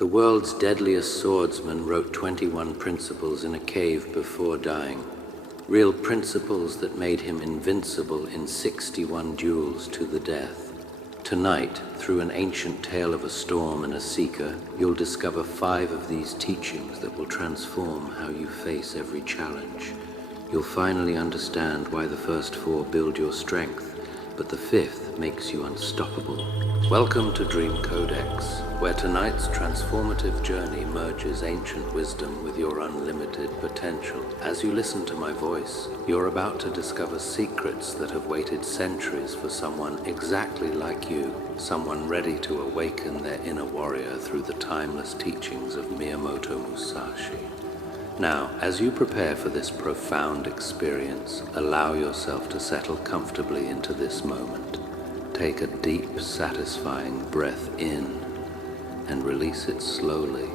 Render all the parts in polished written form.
The world's deadliest swordsman wrote 21 principles in a cave before dying. Real principles that made him invincible in 61 duels to the death. Tonight, through an ancient tale of a storm and a seeker, you'll discover 5 of these teachings that will transform how you face every challenge. You'll finally understand why the first 4 build your strength, but the 5th makes you unstoppable. Welcome to Dream Codex, where tonight's transformative journey merges ancient wisdom with your unlimited potential. As you listen to my voice, you're about to discover secrets that have waited centuries for someone exactly like you, someone ready to awaken their inner warrior through the timeless teachings of Miyamoto Musashi. Now, as you prepare for this profound experience, allow yourself to settle comfortably into this moment. Take a deep, satisfying breath in and release it slowly,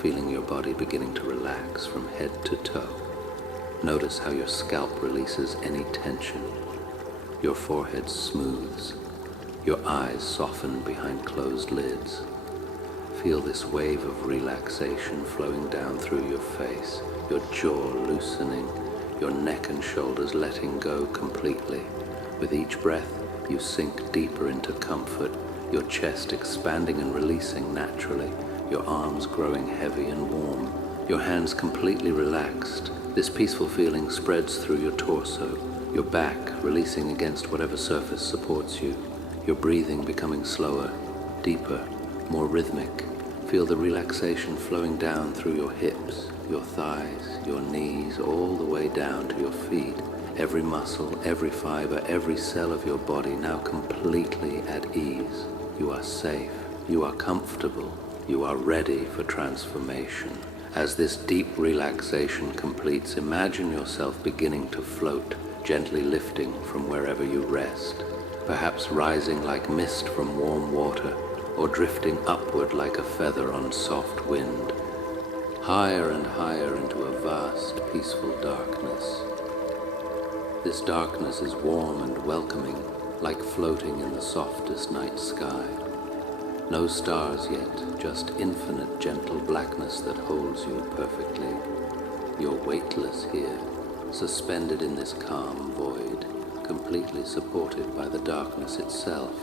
feeling your body beginning to relax from head to toe. Notice how your scalp releases any tension. Your forehead smooths. Your eyes soften behind closed lids. Feel this wave of relaxation flowing down through your face, your jaw loosening, your neck and shoulders letting go completely. With each breath, you sink deeper into comfort, your chest expanding and releasing naturally, your arms growing heavy and warm, your hands completely relaxed. This peaceful feeling spreads through your torso, your back releasing against whatever surface supports you, your breathing becoming slower, deeper, more rhythmic. Feel the relaxation flowing down through your hips, your thighs, your knees, all the way down to your feet. Every muscle, every fiber, every cell of your body now completely at ease. You are safe, you are comfortable, you are ready for transformation. As this deep relaxation completes, imagine yourself beginning to float, gently lifting from wherever you rest, perhaps rising like mist from warm water, or drifting upward like a feather on soft wind, higher and higher into a vast, peaceful darkness. This darkness is warm and welcoming, like floating in the softest night sky. No stars yet, just infinite gentle blackness that holds you perfectly. You're weightless here, suspended in this calm void, completely supported by the darkness itself.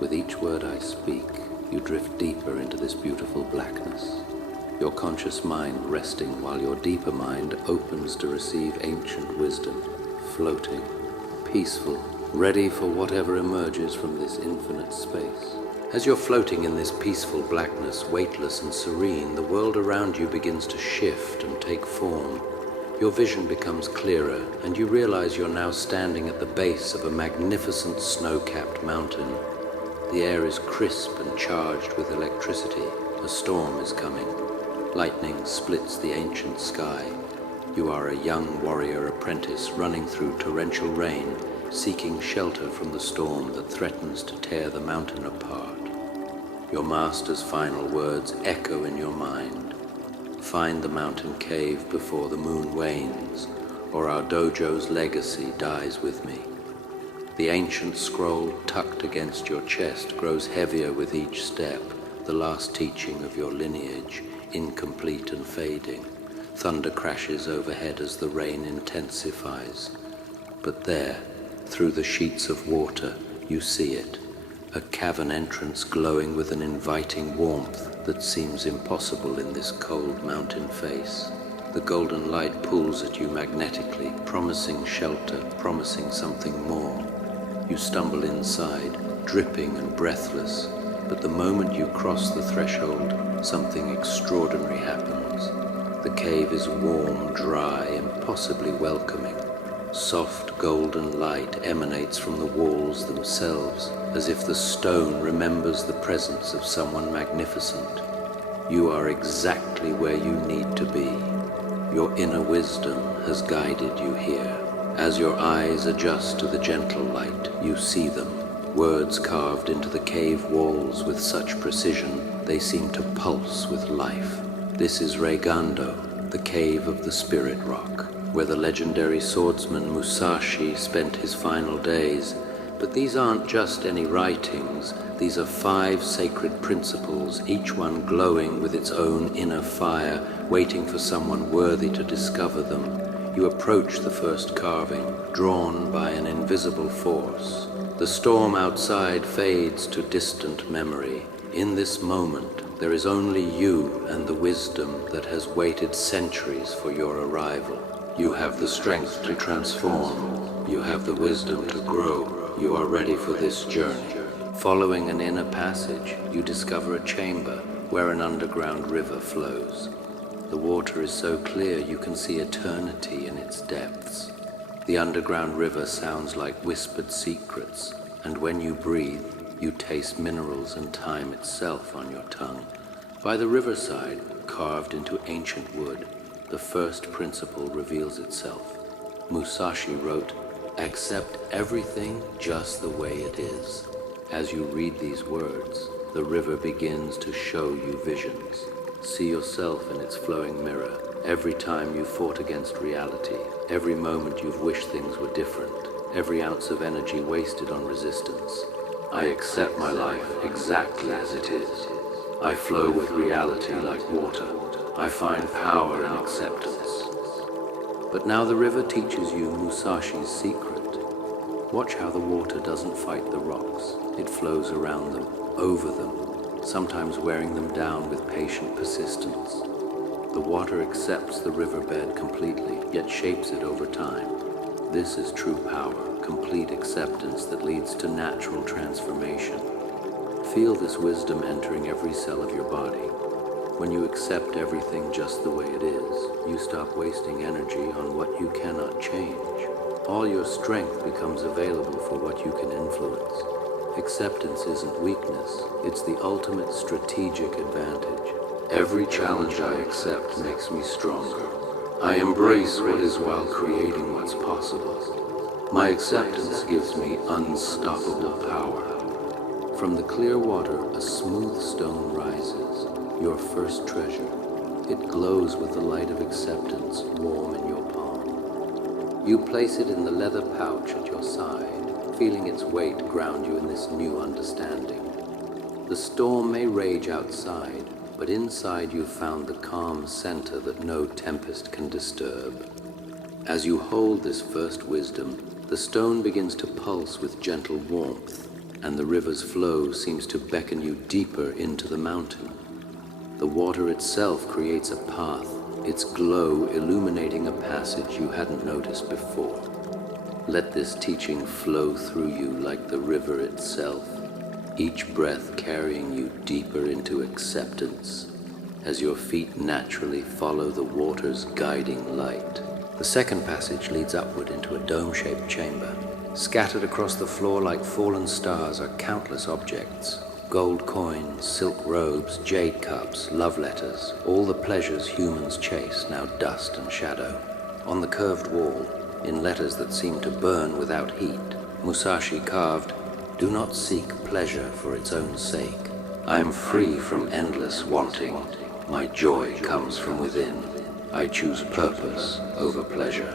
With each word I speak, you drift deeper into this beautiful blackness, your conscious mind resting while your deeper mind opens to receive ancient wisdom, floating, peaceful, ready for whatever emerges from this infinite space. As you're floating in this peaceful blackness, weightless and serene, the world around you begins to shift and take form. Your vision becomes clearer, and you realize you're now standing at the base of a magnificent snow-capped mountain. The air is crisp and charged with electricity. A storm is coming. Lightning splits the ancient sky. You are a young warrior apprentice running through torrential rain, seeking shelter from the storm that threatens to tear the mountain apart. Your master's final words echo in your mind. Find the mountain cave before the moon wanes, or our dojo's legacy dies with me. The ancient scroll tucked against your chest grows heavier with each step, the last teaching of your lineage, incomplete and fading. Thunder crashes overhead as the rain intensifies. But there, through the sheets of water, you see it, a cavern entrance glowing with an inviting warmth that seems impossible in this cold mountain face. The golden light pulls at you magnetically, promising shelter, promising something more. You stumble inside, dripping and breathless, but the moment you cross the threshold, something extraordinary happens. The cave is warm, dry, impossibly welcoming. Soft golden light emanates from the walls themselves, as if the stone remembers the presence of someone magnificent. You are exactly where you need to be. Your inner wisdom has guided you here. As your eyes adjust to the gentle light, you see them, words carved into the cave walls with such precision, they seem to pulse with life. This is Regando, the cave of the spirit rock, where the legendary swordsman Musashi spent his final days. But these aren't just any writings. These are 5 sacred principles, each one glowing with its own inner fire, waiting for someone worthy to discover them. You approach the first carving, drawn by an invisible force. The storm outside fades to distant memory. In this moment, there is only you and the wisdom that has waited centuries for your arrival. You have the strength to transform. You have the wisdom to grow. You are ready for this journey. Following an inner passage, you discover a chamber where an underground river flows. The water is so clear you can see eternity in its depths. The underground river sounds like whispered secrets, and when you breathe, you taste minerals and time itself on your tongue. By the riverside, carved into ancient wood, the first principle reveals itself. Musashi wrote, "Accept everything just the way it is." As you read these words, the river begins to show you visions. See yourself in its flowing mirror. Every time you fought against reality, every moment you've wished things were different, every ounce of energy wasted on resistance. I accept my life exactly as it is. I flow with reality like water. I find power in acceptance. But now the river teaches you Musashi's secret. Watch how the water doesn't fight the rocks. It flows around them, over them, sometimes wearing them down with patient persistence. The water accepts the riverbed completely, yet shapes it over time. This is true power, complete acceptance that leads to natural transformation. Feel this wisdom entering every cell of your body. When you accept everything just the way it is, you stop wasting energy on what you cannot change. All your strength becomes available for what you can influence. Acceptance isn't weakness, it's the ultimate strategic advantage. Every challenge I accept makes me stronger. I embrace what is while creating what's possible. My acceptance gives me unstoppable power. From the clear water, a smooth stone rises, your first treasure. It glows with the light of acceptance, warm in your palm. You place it in the leather pouch at your side, feeling its weight ground you in this new understanding. The storm may rage outside, but inside you've found the calm center that no tempest can disturb. As you hold this first wisdom, the stone begins to pulse with gentle warmth, and the river's flow seems to beckon you deeper into the mountain. The water itself creates a path, its glow illuminating a passage you hadn't noticed before. Let this teaching flow through you like the river itself, each breath carrying you deeper into acceptance, as your feet naturally follow the water's guiding light. The second passage leads upward into a dome-shaped chamber. Scattered across the floor like fallen stars are countless objects. Gold coins, silk robes, jade cups, love letters, all the pleasures humans chase, now dust and shadow. On the curved wall, in letters that seem to burn without heat, Musashi carved, "Do not seek pleasure for its own sake. I am free from endless wanting. My joy comes from within. I choose purpose over pleasure."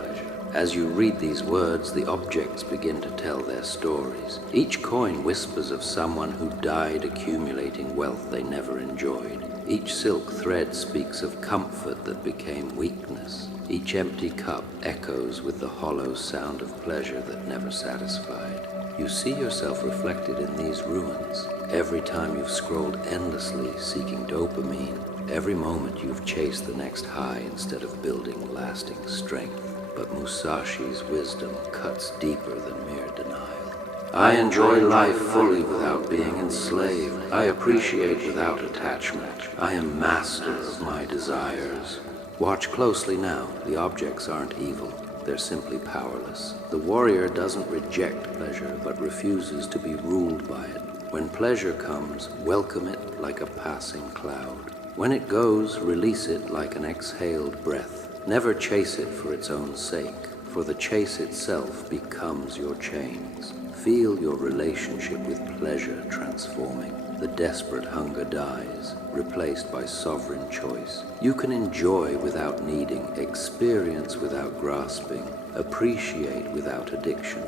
As you read these words, the objects begin to tell their stories. Each coin whispers of someone who died accumulating wealth they never enjoyed. Each silk thread speaks of comfort that became weakness. Each empty cup echoes with the hollow sound of pleasure that never satisfied. You see yourself reflected in these ruins. Every time you've scrolled endlessly seeking dopamine, every moment you've chased the next high instead of building lasting strength. But Musashi's wisdom cuts deeper than mere denial. I enjoy life fully without being enslaved. I appreciate without attachment. I am master of my desires. Watch closely now. The objects aren't evil. They're simply powerless. The warrior doesn't reject pleasure, but refuses to be ruled by it. When pleasure comes, welcome it like a passing cloud. When it goes, release it like an exhaled breath. Never chase it for its own sake, for the chase itself becomes your chains. Feel your relationship with pleasure transforming. The desperate hunger dies, replaced by sovereign choice. You can enjoy without needing, experience without grasping, appreciate without addiction.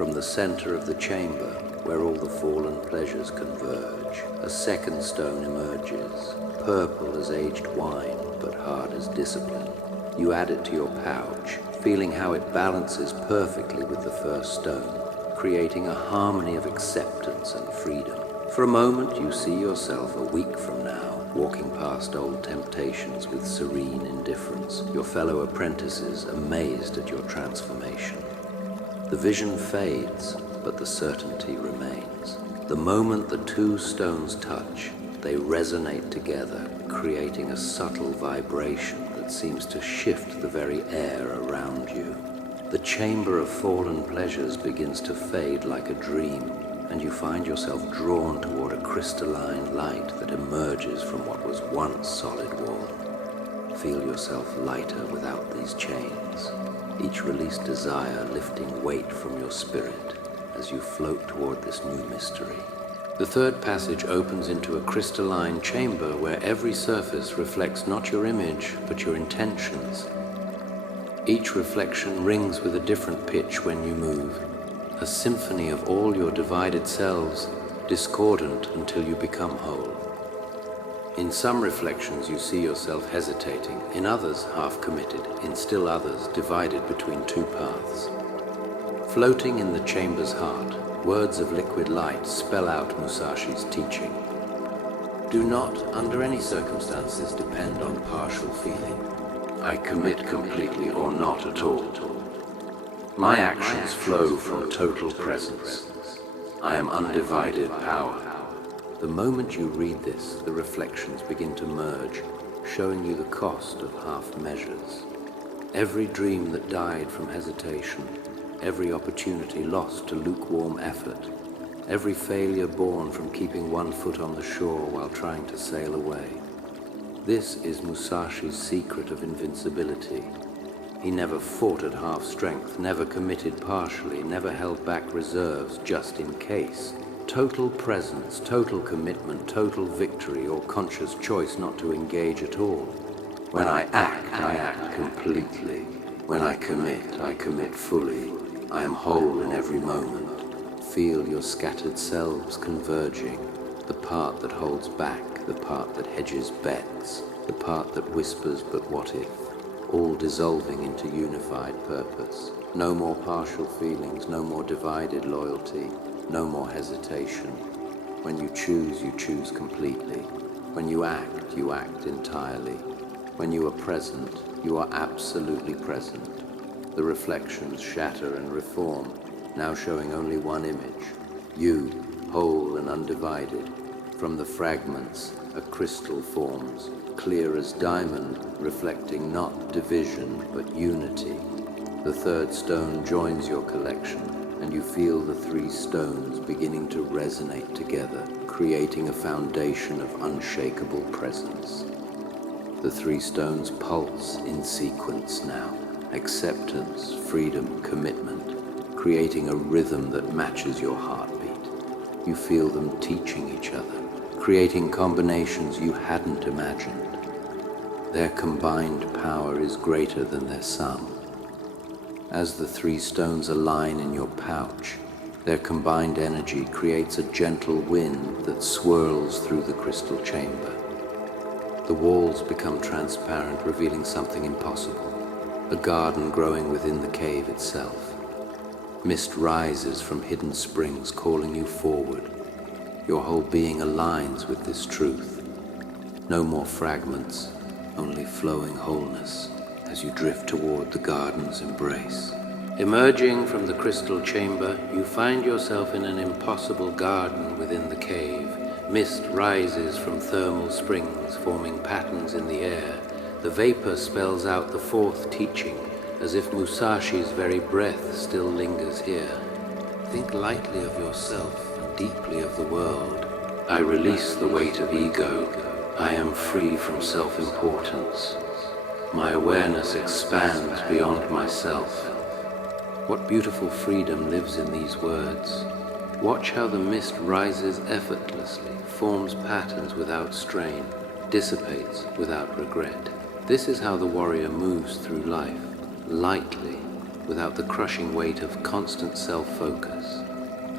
From the center of the chamber, where all the fallen pleasures converge, a second stone emerges, purple as aged wine, but hard as discipline. You add it to your pouch, feeling how it balances perfectly with the first stone, creating a harmony of acceptance and freedom. For a moment, you see yourself a week from now, walking past old temptations with serene indifference, your fellow apprentices amazed at your transformation. The vision fades, but the certainty remains. The moment the two stones touch, they resonate together, creating a subtle vibration that seems to shift the very air around you. The chamber of fallen pleasures begins to fade like a dream, and you find yourself drawn toward a crystalline light that emerges from what was once solid wall. Feel yourself lighter without these chains, each released desire lifting weight from your spirit as you float toward this new mystery. The third passage opens into a crystalline chamber where every surface reflects not your image, but your intentions. Each reflection rings with a different pitch when you move, a symphony of all your divided selves, discordant until you become whole. In some reflections you see yourself hesitating, in others half committed, in still others divided between two paths. Floating in the chamber's heart, words of liquid light spell out Musashi's teaching. Do not, under any circumstances, depend on partial feeling. I commit completely or not at all. My actions flow from total presence. I am undivided power. The moment you read this, the reflections begin to merge, showing you the cost of half measures. Every dream that died from hesitation, every opportunity lost to lukewarm effort, every failure born from keeping one foot on the shore while trying to sail away. This is Musashi's secret of invincibility. He never fought at half strength, never committed partially, never held back reserves just in case. Total presence, total commitment, total victory, or conscious choice not to engage at all. When I act completely. When I commit fully. I am whole in every moment. Feel your scattered selves converging. The part that holds back, the part that hedges bets, the part that whispers but what if, all dissolving into unified purpose. No more partial feelings, no more divided loyalty, no more hesitation. When you choose completely. When you act entirely. When you are present, you are absolutely present. The reflections shatter and reform, now showing only one image. You, whole and undivided. From the fragments, a crystal forms, clear as diamond, reflecting not division, but unity. The third stone joins your collection, and you feel the three stones beginning to resonate together, creating a foundation of unshakable presence. The three stones pulse in sequence now. Acceptance, freedom, commitment, creating a rhythm that matches your heartbeat. You feel them teaching each other, creating combinations you hadn't imagined. Their combined power is greater than their sum. As the three stones align in your pouch, their combined energy creates a gentle wind that swirls through the crystal chamber. The walls become transparent, revealing something impossible, a garden growing within the cave itself. Mist rises from hidden springs, calling you forward. Your whole being aligns with this truth. No more fragments, only flowing wholeness as you drift toward the garden's embrace. Emerging from the crystal chamber, you find yourself in an impossible garden within the cave. Mist rises from thermal springs, forming patterns in the air. The vapor spells out the fourth teaching, as if Musashi's very breath still lingers here. Think lightly of yourself and deeply of the world. I release the weight of ego. I am free from self-importance. My awareness expands beyond myself. What beautiful freedom lives in these words. Watch how the mist rises effortlessly, forms patterns without strain, dissipates without regret. This is how the warrior moves through life, lightly, without the crushing weight of constant self-focus.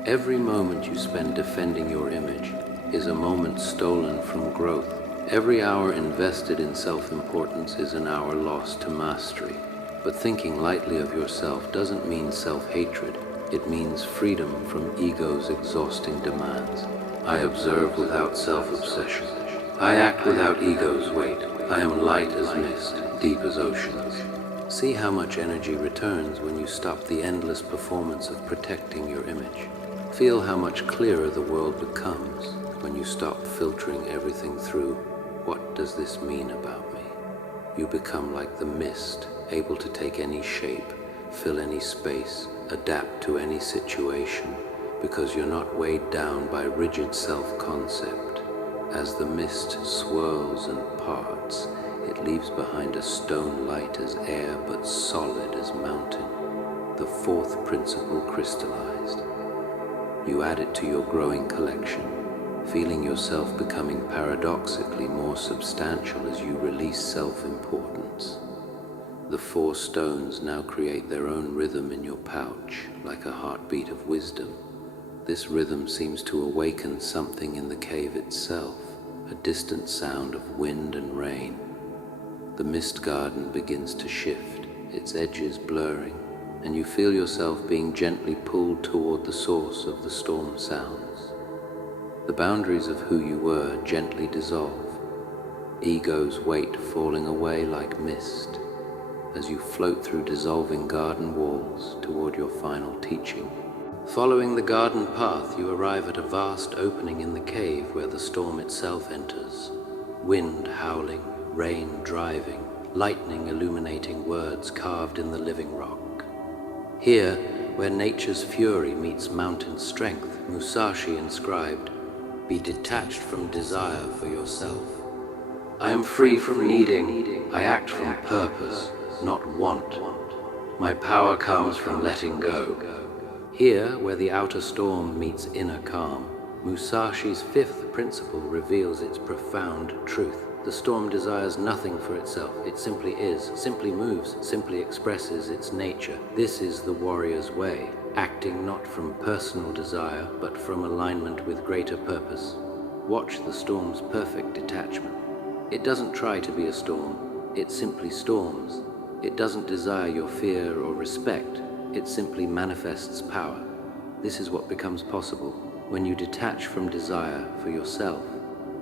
Every moment you spend defending your image is a moment stolen from growth. Every hour invested in self-importance is an hour lost to mastery. But thinking lightly of yourself doesn't mean self-hatred. It means freedom from ego's exhausting demands. I observe without self-obsession. I act without ego's weight. I am light as mist, deep as oceans. See how much energy returns when you stop the endless performance of protecting your image. Feel how much clearer the world becomes when you stop filtering everything through. What does this mean about me? You become like the mist, able to take any shape, fill any space, adapt to any situation, because you're not weighed down by rigid self-concept. As the mist swirls and parts, it leaves behind a stone light as air but solid as mountain, the fourth principle crystallized. You add it to your growing collection, feeling yourself becoming paradoxically more substantial as you release self-importance. The 4 stones now create their own rhythm in your pouch, like a heartbeat of wisdom. This rhythm seems to awaken something in the cave itself, a distant sound of wind and rain. The mist garden begins to shift, its edges blurring, and you feel yourself being gently pulled toward the source of the storm sounds. The boundaries of who you were gently dissolve, ego's weight falling away like mist, as you float through dissolving garden walls toward your final teaching. Following the garden path, you arrive at a vast opening in the cave where the storm itself enters. Wind howling, rain driving, lightning illuminating words carved in the living rock. Here, where nature's fury meets mountain strength, Musashi inscribed, "Be detached from desire for yourself. I am free from needing, I act from purpose, not want. My power comes from letting go." Here, where the outer storm meets inner calm, Musashi's 5th principle reveals its profound truth. The storm desires nothing for itself. It simply is, simply moves, simply expresses its nature. This is the warrior's way, acting not from personal desire, but from alignment with greater purpose. Watch the storm's perfect detachment. It doesn't try to be a storm. It simply storms. It doesn't desire your fear or respect. It simply manifests power. This is what becomes possible when you detach from desire for yourself,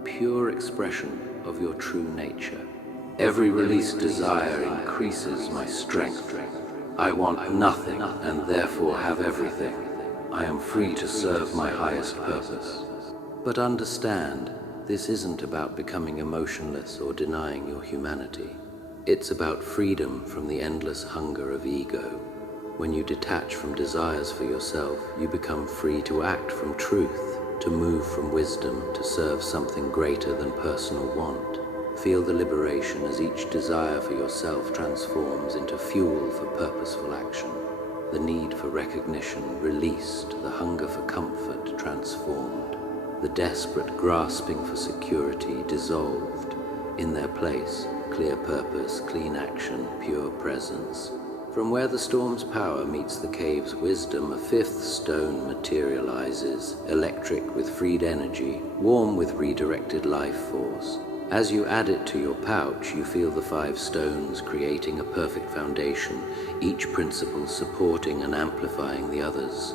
pure expression of your true nature. Every released desire increases my strength. I want nothing and therefore have everything. I am free to serve my highest purpose. But understand, this isn't about becoming emotionless or denying your humanity. It's about freedom from the endless hunger of ego. When you detach from desires for yourself, you become free to act from truth, to move from wisdom, to serve something greater than personal want. Feel the liberation as each desire for yourself transforms into fuel for purposeful action. The need for recognition released, the hunger for comfort transformed, the desperate grasping for security dissolved. In their place, clear purpose, clean action, pure presence. From where the storm's power meets the cave's wisdom, a 5th stone materializes, electric with freed energy, warm with redirected life force. As you add it to your pouch, you feel the 5 stones creating a perfect foundation, each principle supporting and amplifying the others.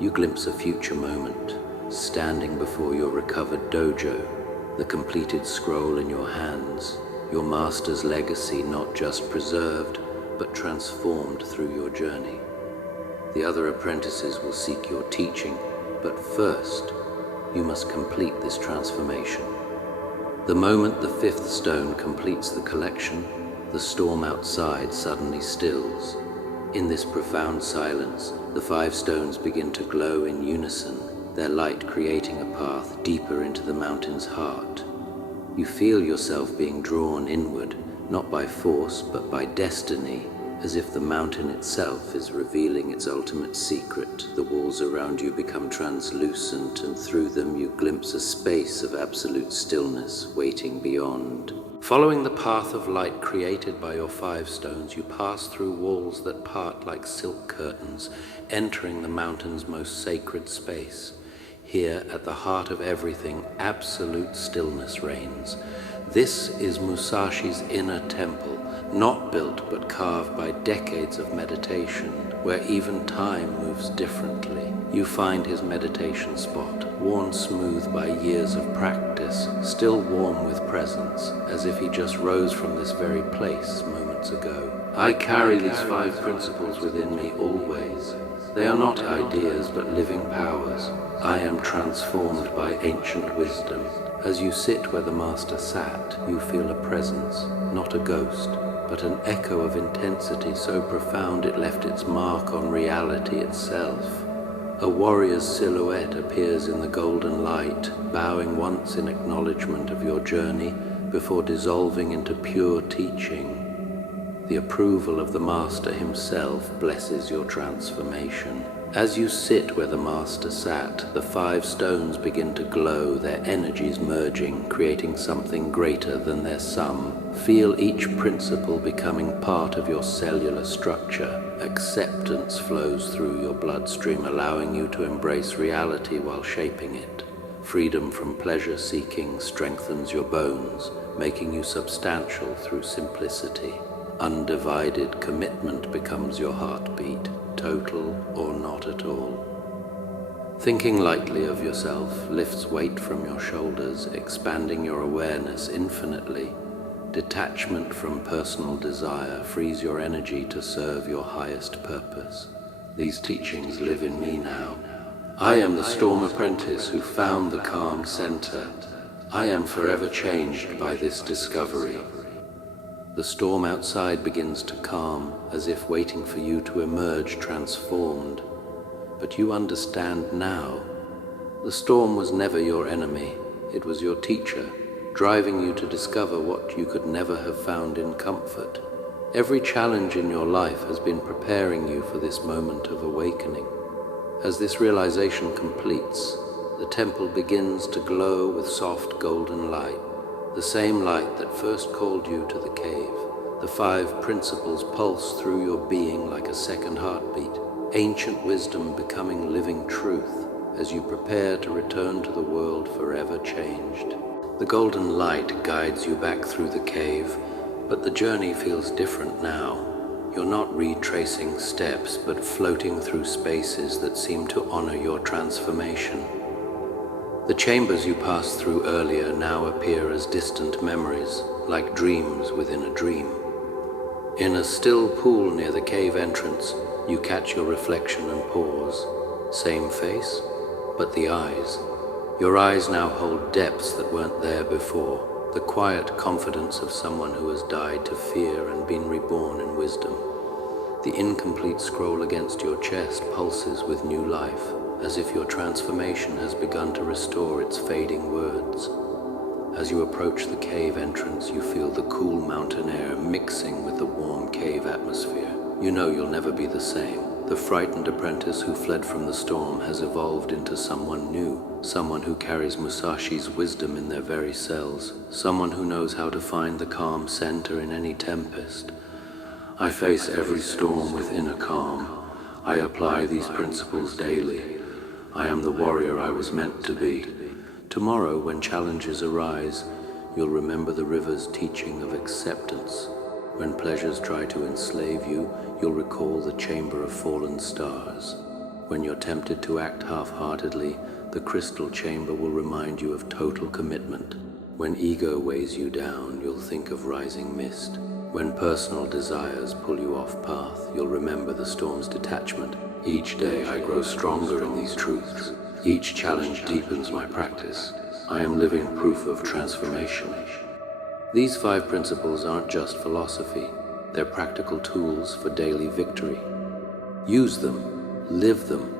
You glimpse a future moment, standing before your recovered dojo, the completed scroll in your hands, your master's legacy not just preserved, but transformed through your journey. The other apprentices will seek your teaching, but first, you must complete this transformation. The moment the 5th stone completes the collection, the storm outside suddenly stills. In this profound silence, the 5 stones begin to glow in unison, their light creating a path deeper into the mountain's heart. You feel yourself being drawn inward, not by force, but by destiny, as if the mountain itself is revealing its ultimate secret. The walls around you become translucent, and through them you glimpse a space of absolute stillness waiting beyond. Following the path of light created by your 5 stones, you pass through walls that part like silk curtains, entering the mountain's most sacred space. Here, at the heart of everything, absolute stillness reigns. This is Musashi's inner temple, not built but carved by decades of meditation, where even time moves differently. You find his meditation spot, worn smooth by years of practice, still warm with presence, as if he just rose from this very place moments ago. I carry these 5 principles within me always. They are not ideas but living powers. I am transformed by ancient wisdom. As you sit where the Master sat, you feel a presence, not a ghost, but an echo of intensity so profound it left its mark on reality itself. A warrior's silhouette appears in the golden light, bowing once in acknowledgement of your journey before dissolving into pure teaching. The approval of the Master himself blesses your transformation. As you sit where the Master sat, the 5 stones begin to glow, their energies merging, creating something greater than their sum. Feel each principle becoming part of your cellular structure. Acceptance flows through your bloodstream, allowing you to embrace reality while shaping it. Freedom from pleasure-seeking strengthens your bones, making you substantial through simplicity. Undivided commitment becomes your heartbeat, total or not at all. Thinking lightly of yourself lifts weight from your shoulders, expanding your awareness infinitely. Detachment from personal desire frees your energy to serve your highest purpose. These teachings live in me now. I am the Storm Apprentice who found the calm center. I am forever changed by this discovery. The storm outside begins to calm, as if waiting for you to emerge transformed. But you understand now. The storm was never your enemy. It was your teacher, driving you to discover what you could never have found in comfort. Every challenge in your life has been preparing you for this moment of awakening. As this realization completes, the temple begins to glow with soft golden light. The same light that first called you to the cave. The 5 principles pulse through your being like a second heartbeat, ancient wisdom becoming living truth as you prepare to return to the world forever changed. The golden light guides you back through the cave, but the journey feels different now. You're not retracing steps, but floating through spaces that seem to honor your transformation. The chambers you passed through earlier now appear as distant memories, like dreams within a dream. In a still pool near the cave entrance, you catch your reflection and pause. Same face, but the eyes. Your eyes now hold depths that weren't there before, the quiet confidence of someone who has died to fear and been reborn in wisdom. The incomplete scroll against your chest pulses with new life, as if your transformation has begun to restore its fading words. As you approach the cave entrance, you feel the cool mountain air mixing with the warm cave atmosphere. You know you'll never be the same. The frightened apprentice who fled from the storm has evolved into someone new, someone who carries Musashi's wisdom in their very cells, someone who knows how to find the calm center in any tempest. I face every storm with inner calm. I apply these principles daily. I am the warrior I was meant to be. Tomorrow, when challenges arise, you'll remember the river's teaching of acceptance. When pleasures try to enslave you, you'll recall the chamber of fallen stars. When you're tempted to act half-heartedly, the crystal chamber will remind you of total commitment. When ego weighs you down, you'll think of rising mist. When personal desires pull you off path, you'll remember the storm's detachment. Each day I grow stronger in these truths. Each challenge deepens my practice. I am living proof of transformation. These 5 principles aren't just philosophy. They're practical tools for daily victory. Use them, live them.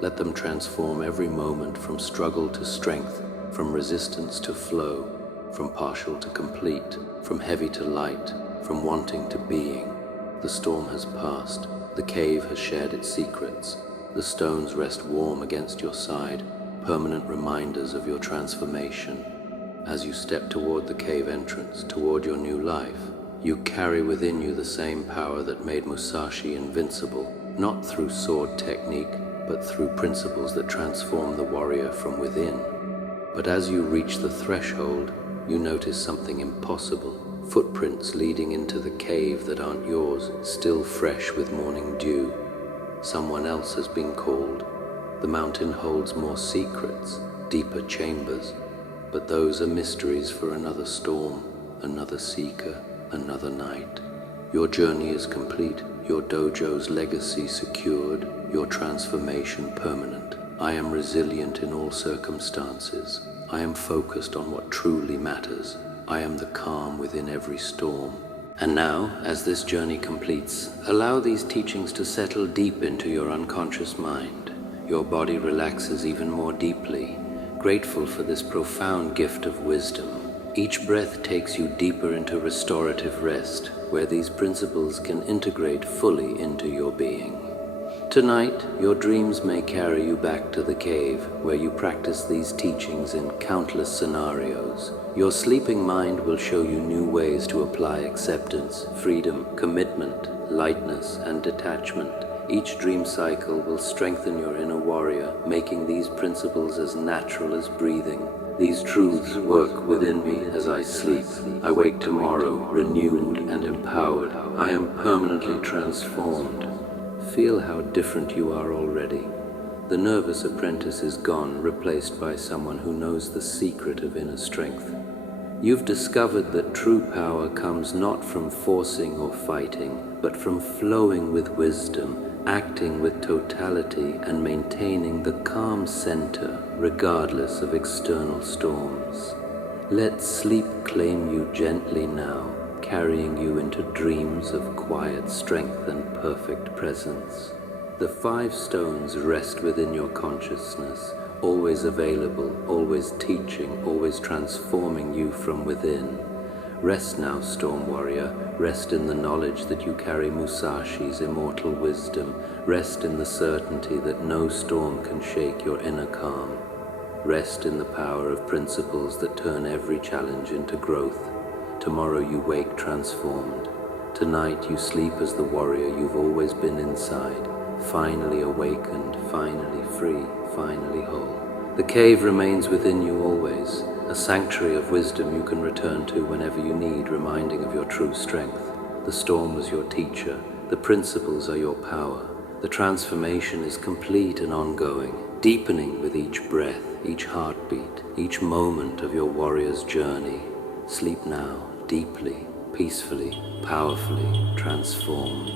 Let them transform every moment from struggle to strength, from resistance to flow, from partial to complete, from heavy to light, from wanting to being. The storm has passed. The cave has shared its secrets. The stones rest warm against your side, permanent reminders of your transformation. As you step toward the cave entrance, toward your new life, you carry within you the same power that made Musashi invincible, not through sword technique, but through principles that transform the warrior from within. But as you reach the threshold, you notice something impossible. Footprints leading into the cave that aren't yours, still fresh with morning dew. Someone else has been called. The mountain holds more secrets, deeper chambers, but those are mysteries for another storm, another seeker, another night. Your journey is complete, your dojo's legacy secured, your transformation permanent. I am resilient in all circumstances. I am focused on what truly matters. I am the calm within every storm. And now, as this journey completes, allow these teachings to settle deep into your unconscious mind. Your body relaxes even more deeply, grateful for this profound gift of wisdom. Each breath takes you deeper into restorative rest, where these principles can integrate fully into your being. Tonight, your dreams may carry you back to the cave, where you practice these teachings in countless scenarios. Your sleeping mind will show you new ways to apply acceptance, freedom, commitment, lightness, and detachment. Each dream cycle will strengthen your inner warrior, making these principles as natural as breathing. These truths work within me as I sleep. I wake tomorrow renewed and empowered. I am permanently transformed. Feel how different you are already. The nervous apprentice is gone, replaced by someone who knows the secret of inner strength. You've discovered that true power comes not from forcing or fighting, but from flowing with wisdom, acting with totality, and maintaining the calm center regardless of external storms. Let sleep claim you gently now, carrying you into dreams of quiet strength and perfect presence. The 5 stones rest within your consciousness, always available, always teaching, always transforming you from within. Rest now, Storm Warrior. Rest in the knowledge that you carry Musashi's immortal wisdom. Rest in the certainty that no storm can shake your inner calm. Rest in the power of principles that turn every challenge into growth. Tomorrow you wake transformed. Tonight you sleep as the warrior you've always been inside, finally awakened, finally free, finally whole. The cave remains within you always, a sanctuary of wisdom you can return to whenever you need, reminding of your true strength. The storm was your teacher, the principles are your power. The transformation is complete and ongoing, deepening with each breath, each heartbeat, each moment of your warrior's journey. Sleep now, deeply, peacefully, powerfully transformed.